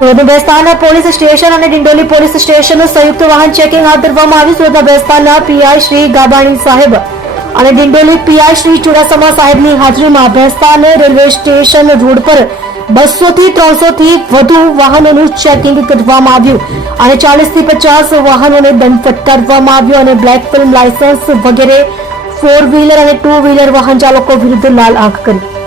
બેસ્તાનના police station અને Dindoli police સ્ટેશનનું સંયુક્ત વાહન ચેકિંગ હાથ ધરવામાં આવ્યું. સુરતના બેસ્તાનના પીઆઈ શ્રી ગાબાણી સાહેબ અને ડિંડોલી પીઆઈ શ્રી ચુડાસમા સાહેબની હાજરીમાં બેસ્તાન રેલવે સ્ટેશન રોડ પર 200 થી 300 થી વધુ વાહનોનું ચેકિંગ કરવામાં આવ્યું અને 40 થી 50 વાહનોને દંડ ફટકારવામાં આવ્યો અને બ્લેક ફિલ્મ લાયસન્સ વગેરે 4 વ્હીલર અને 2 વ્હીલર વાહન ચાલકો વિરુદ્ધ લાલ આંખ કરી.